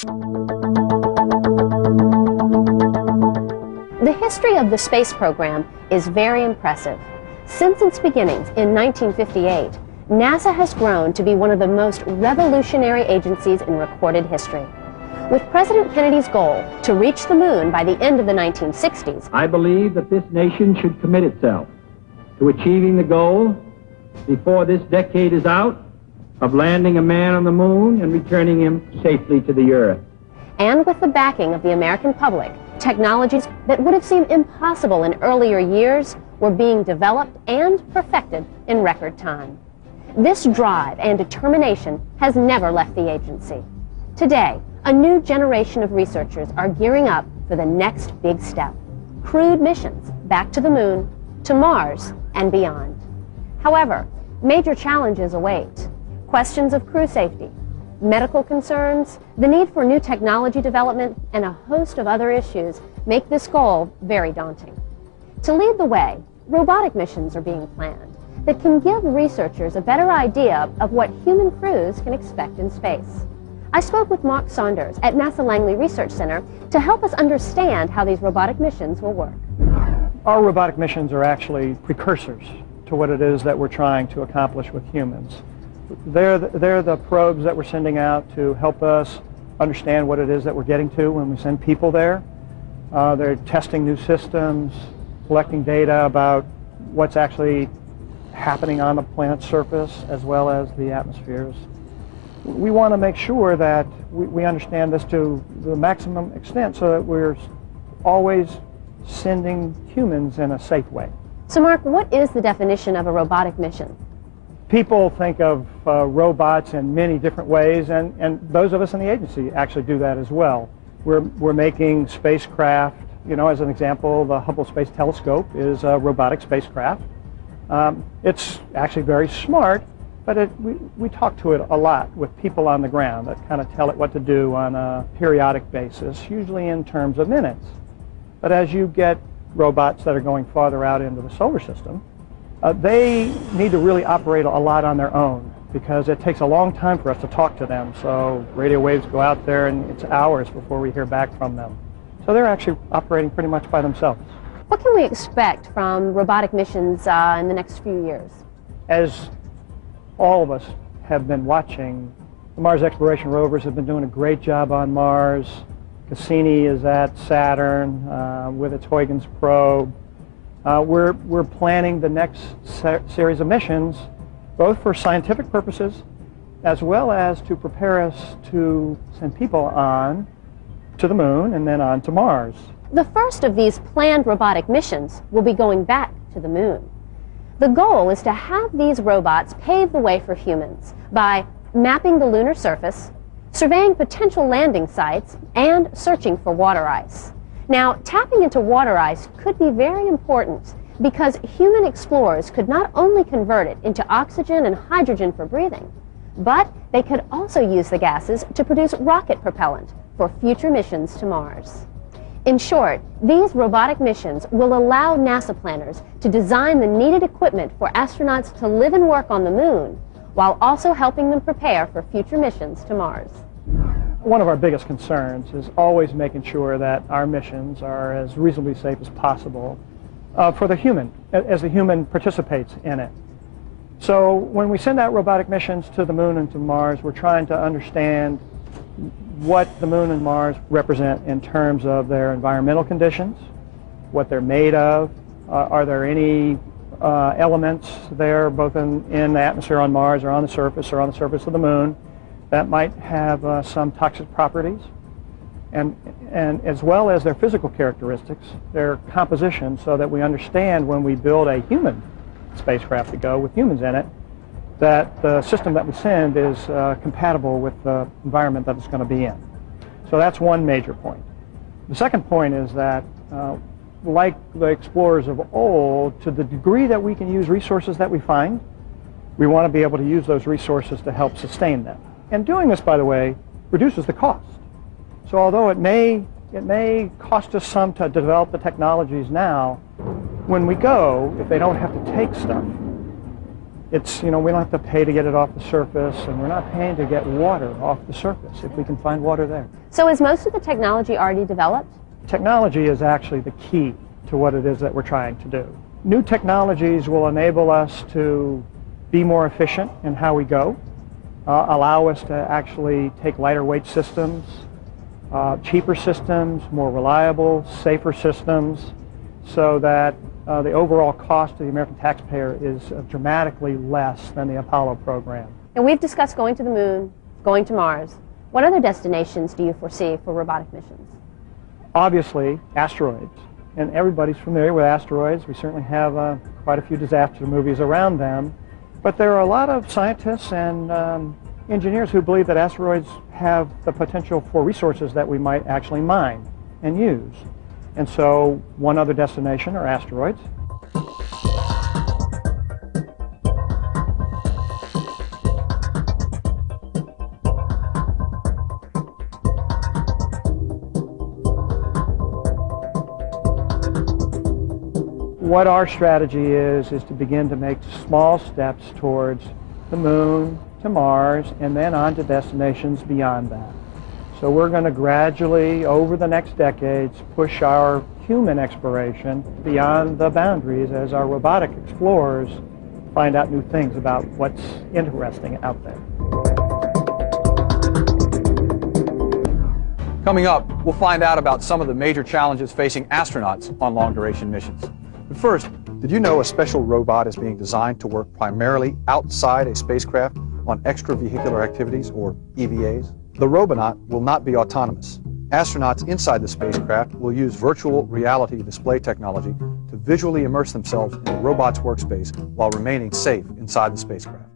The history of the space program is very impressive. Since its beginnings in 1958, NASA has grown to be one of the most revolutionary agencies in recorded history. With President Kennedy's goal to reach the moon by the end of the 1960s, I believe that this nation should commit itself to achieving the goal before this decade is out of landing a man on the moon and returning him safely to the Earth. And with the backing of the American public, technologies that would have seemed impossible in earlier years were being developed and perfected in record time. This drive and determination has never left the agency. Today, a new generation of researchers are gearing up for the next big step: crewed missions back to the moon, to Mars, and beyond. However, major challenges await. Questions of crew safety, medical concerns, the need for new technology development, and a host of other issues make this goal very daunting. To lead the way, robotic missions are being planned that can give researchers a better idea of what human crews can expect in space. I spoke with Mark Saunders at NASA Langley Research Center to help us understand how these robotic missions will work. Our robotic missions are actually precursors to what it is that we're trying to accomplish with humans. They're the probes that we're sending out to help us understand what it is that we're getting to when we send people there. They're testing new systems, collecting data about what's actually happening on the planet's surface as well as the atmospheres. We want to make sure that we understand this to the maximum extent so that we're always sending humans in a safe way. So Mark, what is the definition of a robotic mission? People think of robots in many different ways, and those of us in the agency actually do that as well. We're making spacecraft. You know, as an example, the Hubble Space Telescope is a robotic spacecraft. It's actually very smart, but we talk to it a lot with people on the ground that kind of tell it what to do on a periodic basis, usually in terms of minutes. But as you get robots that are going farther out into the solar system, they need to really operate a lot on their own because it takes a long time for us to talk to them. So radio waves go out there and it's hours before we hear back from them. So they're actually operating pretty much by themselves. What can we expect from robotic missions in the next few years? As all of us have been watching, the Mars exploration rovers have been doing a great job on Mars. Cassini is at Saturn with its Huygens probe. We're planning the next series of missions, both for scientific purposes as well as to prepare us to send people on to the moon and then on to Mars. The first of these planned robotic missions will be going back to the moon. The goal is to have these robots pave the way for humans by mapping the lunar surface, surveying potential landing sites, and searching for water ice. Now, tapping into water ice could be very important because human explorers could not only convert it into oxygen and hydrogen for breathing, but they could also use the gases to produce rocket propellant for future missions to Mars. In short, these robotic missions will allow NASA planners to design the needed equipment for astronauts to live and work on the moon, while also helping them prepare for future missions to Mars. One of our biggest concerns is always making sure that our missions are as reasonably safe as possible for the human, as the human participates in it. So when we send out robotic missions to the moon and to Mars, we're trying to understand what the moon and Mars represent in terms of their environmental conditions, what they're made of, are there any elements there both in the atmosphere on Mars or on the surface of the moon that might have some toxic properties, and as well as their physical characteristics, their composition, so that we understand when we build a human spacecraft to go with humans in it, that the system that we send is compatible with the environment that it's going to be in. So that's one major point. The second point is that, like the explorers of old, to the degree that we can use resources that we find, we want to be able to use those resources to help sustain them. And doing this, by the way, reduces the cost. So although it may cost us some to develop the technologies now, when we go, if they don't have to take stuff, It's, we don't have to pay to get it off the surface, and we're not paying to get water off the surface if we can find water there. So is most of the technology already developed? Technology is actually the key to what it is that we're trying to do. New technologies will enable us to be more efficient in how we go, allow us to actually take lighter weight systems, cheaper systems, more reliable, safer systems, so that the overall cost to the American taxpayer is dramatically less than the Apollo program. And we've discussed going to the moon, going to Mars. What other destinations do you foresee for robotic missions? Obviously, asteroids. And everybody's familiar with asteroids. We certainly have quite a few disaster movies around them. But there are a lot of scientists and engineers who believe that asteroids have the potential for resources that we might actually mine and use. And so one other destination are asteroids. What our strategy is to begin to make small steps towards the moon, to Mars, and then on to destinations beyond that. So we're going to gradually, over the next decades, push our human exploration beyond the boundaries as our robotic explorers find out new things about what's interesting out there. Coming up, we'll find out about some of the major challenges facing astronauts on long-duration missions. But first, did you know a special robot is being designed to work primarily outside a spacecraft on extravehicular activities, or EVAs? The Robonaut will not be autonomous. Astronauts inside the spacecraft will use virtual reality display technology to visually immerse themselves in the robot's workspace while remaining safe inside the spacecraft.